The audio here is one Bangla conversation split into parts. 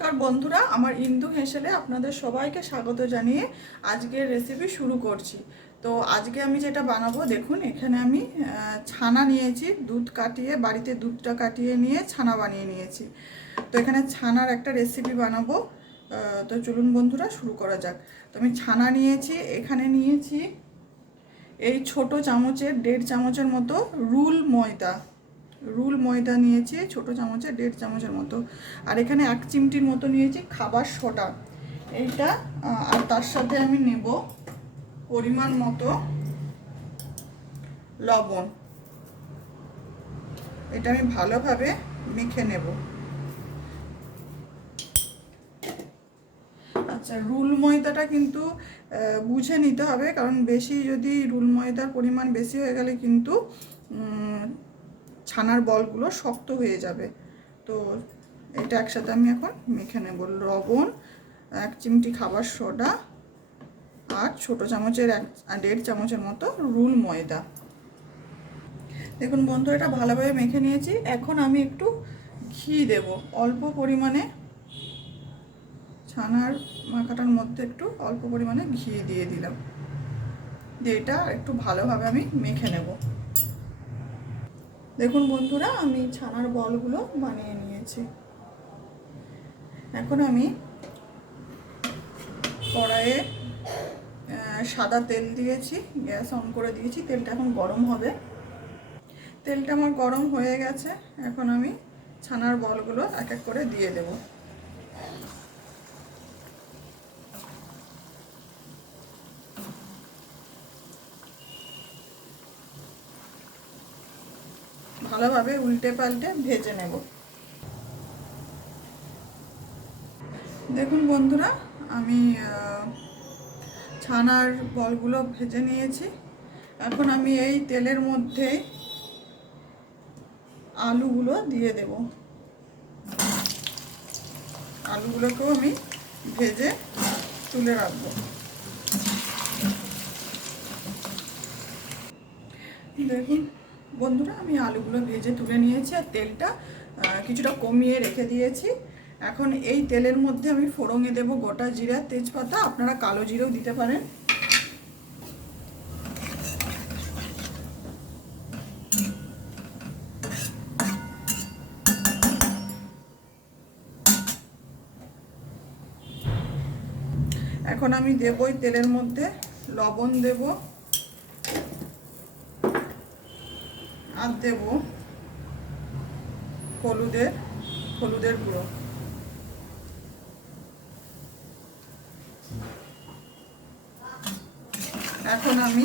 নমস্কার বন্ধুরা, আমার ইন্দু হেসেলে আপনাদের সবাইকে স্বাগত জানিয়ে আজকের রেসিপি শুরু করছি। তো আজকে আমি যেটা বানাবো, দেখুন এখানে আমি ছানা নিয়েছি। দুধ কাটিয়ে, বাড়িতে দুধটা কাটিয়ে নিয়ে ছানা বানিয়ে নিয়েছি। তো এখানে ছানার একটা রেসিপি বানাবো। তো চলুন বন্ধুরা শুরু করা যাক। তো আমি ছানা নিয়েছি, এখানে নিয়েছি এই ছোট চামচের 1.5 চামচের মতো রুল ময়দা নিয়েছি, ছোট চামচে 1.5 চামচের মতো। আর এখানে 1 চিমটির মতো নিয়েছি খাবার সোডা এইটা। আর তার সাথে আমি নেব পরিমাণ মতো লবণ। এটা আমি ভালোভাবে মেখে নেব। আচ্ছা, রুল ময়দাটা কিন্তু বুঝে নিতে হবে, কারণ বেশি যদি রুল ময়দার পরিমাণ বেশি হয়ে গেলে কিন্তু ছানার বলগুলো শক্ত হয়ে যাবে। তো এটা একসাথে আমি এখন মেখে নেব। লবণ, 1 চিমটি খাবার সোডা আর ছোটো চামচের 1.5 চামচের মতো রুল ময়দা। দেখুন বন্ধু, এটা ভালোভাবে মেখে নিয়েছি। এখন আমি একটু ঘি দেব, অল্প পরিমাণে। ছানার মাখাটার মধ্যে একটু অল্প পরিমাণে ঘি দিয়ে দিলাম, দিয়ে এটা একটু ভালোভাবে আমি মেখে নেব। দেখুন বন্ধুরা, আমি ছানার বলগুলো বানিয়ে নিয়েছি। এখন আমি কড়াইয়ে সাদা তেল দিয়েছি, গ্যাস অন করে দিয়েছি। তেলটা এখন গরম হবে। তেলটা আমার গরম হয়ে গেছে। এখন আমি ছানার বলগুলো এক এক করে দিয়ে দেব। ভালোভাবে উল্টে পাল্টে ভেজে নেব। দেখুন বন্ধুরা, আমি ছানার বলগুলো ভেজে নিয়েছি। এখন আমি এই তেলের মধ্যে আলুগুলো দিয়ে দেব। আলুগুলোকেও আমি ভেজে তুলে রাখবো। দেখুন বন্ধুরা, আমি আলুগুলো ভেজে তুলে নিয়েছি আর তেলটা কিছুটা কমিয়ে রেখে দিয়েছি। এখন এই তেলের মধ্যে আমি ফোড়নে দেব গোটা জিরা, তেজপাতা। আপনারা কালো জিরেও দিতে পারেন। এখন আমি দেব এই তেলের মধ্যে লবণ দেব আর দেব হলুদের গুঁড়ো। এখন আমি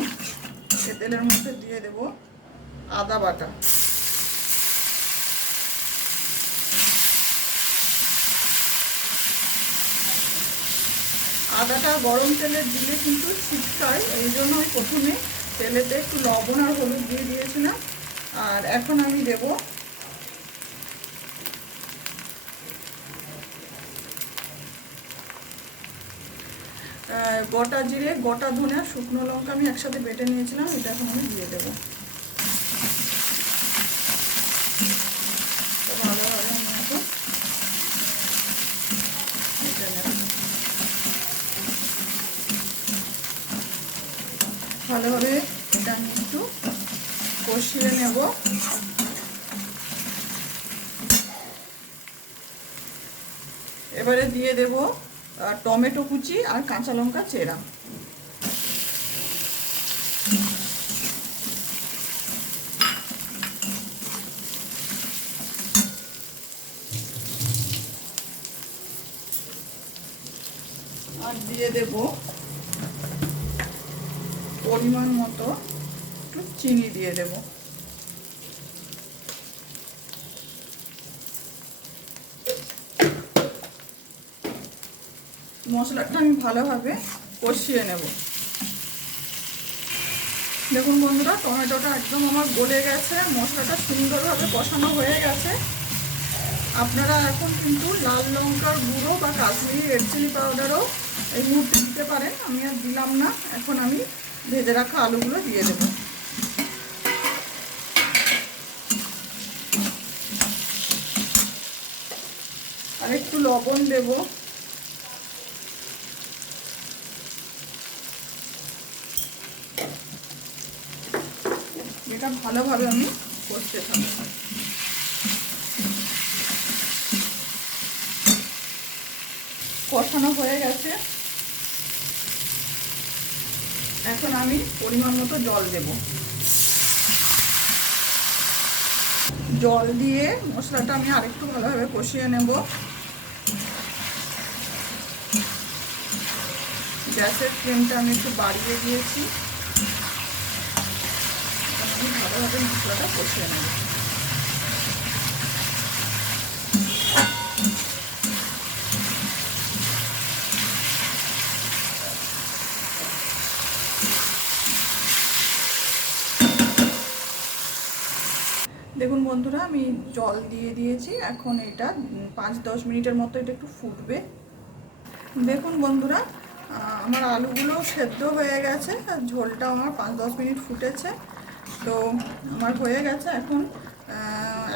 এই তেলের মধ্যে দিয়ে দেব আদা বাটা। আদাটা গরম তেলে দিলে কিন্তু ছিটকায়, এই জন্য আমি প্রথমে তেলেতে একটু লবণ আর হলুদ দিয়ে দিয়েছিলাম। আর এখন আমি দেব গোটা জিরে, গোটা ধনে, শুকনো লঙ্কা আমি একসাথে বেটে নিয়েছিলাম। এটা এখন আমি দিয়ে দেবো। ভালোভাবে আমি এখন বেটে নেব। ভালোভাবে এটা আমি একটু কষিয়ে নেব। এবারে দিয়ে দেব টমেটো কুচি আর কাঁচা লঙ্কা চেরা। আর দিয়ে দেব পরিমাণ মতো একটু চিনি দিয়ে দেব। মশলাটা আমি ভালোভাবে কষিয়ে নেব। দেখুন বন্ধুরা, টমেটোটা একদম আমার গলে গেছে, মশলাটা সুন্দরভাবে কষানো হয়ে গেছে। আপনারা এখন কিন্তু লাল লঙ্কার গুঁড়ো বা কাশ্মীরি রেড চিলি পাউডারও এই মুহূর্তে দিতে পারেন। আমি আর দিলাম না। এখন আমি ভেজে রাখা আলুগুলো দিয়ে দেব। আর একটু লবণ দেব। এটা ভালোভাবে আমি কষতে থাকবো। কষানো হয়ে গেছে, এখন আমি পরিমাণ মতো জল দেব। জল দিয়ে মশলাটা আমি আরেকটু ভালোভাবে কষিয়ে নেব। গ্যাসের ফ্লেমটা আমি একটু বাড়িয়ে দিয়েছি। আমি ভালোভাবে মশলাটা কষিয়ে নেব। দেখুন বন্ধুরা, আমি জল দিয়ে দিয়েছি। এখন এটা 5-10 মিনিটের মতো এটা একটু ফুটবে। দেখুন বন্ধুরা, আমার আলুগুলো সেদ্ধ হয়ে গেছে, আর ঝোলটাও আমার 5-10 মিনিট ফুটেছে। তো আমার হয়ে গেছে।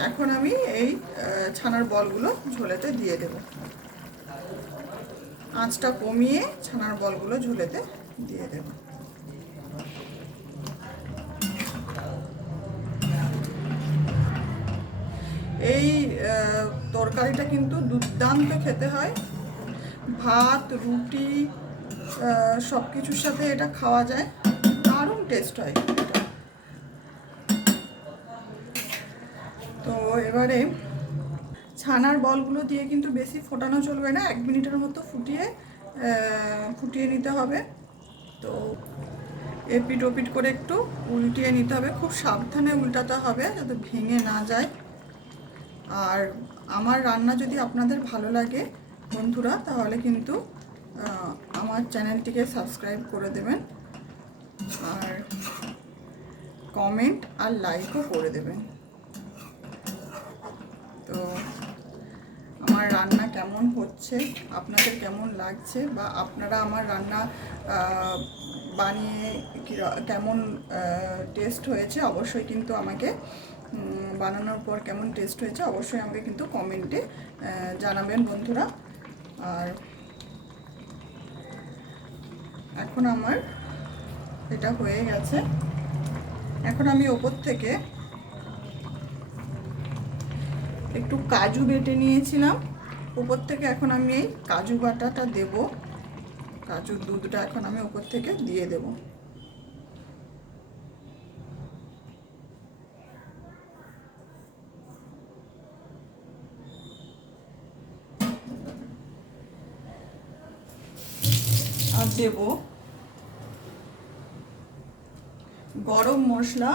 এখন আমি এই ছানার বলগুলো ঝোলেতে দিয়ে দেব। আঁচটা কমিয়ে ছানার বলগুলো ঝোলেতে দিয়ে দেব। এই তরকারিটা কিন্তু দুর্দান্ত খেতে হয়। ভাত, রুটি সব কিছুর সাথে এটা খাওয়া যায়, দারুণ টেস্ট হয়। তো এবারে ছানার বলগুলো দিয়ে কিন্তু বেশি ফোটানো চলবে না, 1 মিনিটের মতো ফুটিয়ে নিতে হবে। তো এপিট ওপিট করে একটু উল্টিয়ে নিতে হবে, খুব সাবধানে উল্টাতে হবে যাতে ভেঙে না যায়। আর আমার রান্না যদি আপনাদের ভালো লাগে বন্ধুরা, তাহলে কিন্তু আমার চ্যানেলটিকে সাবস্ক্রাইব করে দেবেন, আর কমেন্ট আর লাইকও করে দেবেন। তো আমার রান্না কেমন হচ্ছে, আপনাদের কেমন লাগছে, বা আপনারা আমার রান্না বানিয়ে কেমন টেস্ট হয়েছে, অবশ্যই কিন্তু আমাকে বানানোর পর কেমন টেস্ট হয়েছে অবশ্যই আমাকে কিন্তু কমেন্টে জানাবেন বন্ধুরা। আর এখন আমার এটা হয়ে গেছে। এখন আমি ওপর থেকে একটু কাজু বেটে নিয়েছিলাম, উপর থেকে এখন আমি এই কাজু বাটাটা দেব। কাজুর দুধটা এখন আমি উপর থেকে দিয়ে দেব। আর দেব গরম মশলা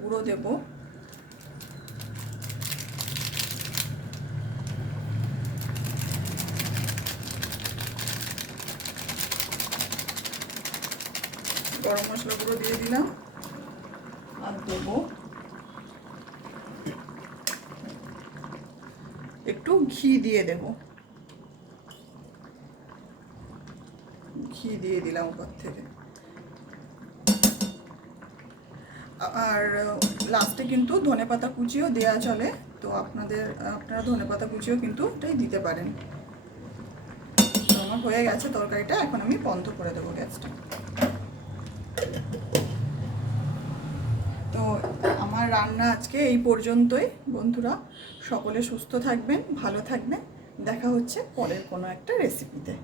গুঁড়ো দেব। গরম মশলা গুঁড়ো দিয়ে দিলাম। আর দেবো একটু ঘি দিয়ে দেব। ঘি দিয়ে দিলাম উপর থেকে। আর লাস্টে কিন্তু ধনেপাতা কুচিও দেওয়া চলে, তো আপনারা ধনেপাতা কুচিও কিন্তু এটাই দিতে পারেন। তো আমার হয়ে গেছে তরকারিটা, এখন আমি বন্ধ করে দেবো গ্যাসটা। তো আমার রান্না আজকে এই পর্যন্তই বন্ধুরা। সকলে সুস্থ থাকবেন, ভালো থাকবেন। দেখা হচ্ছে পরের কোনো একটা রেসিপিতে।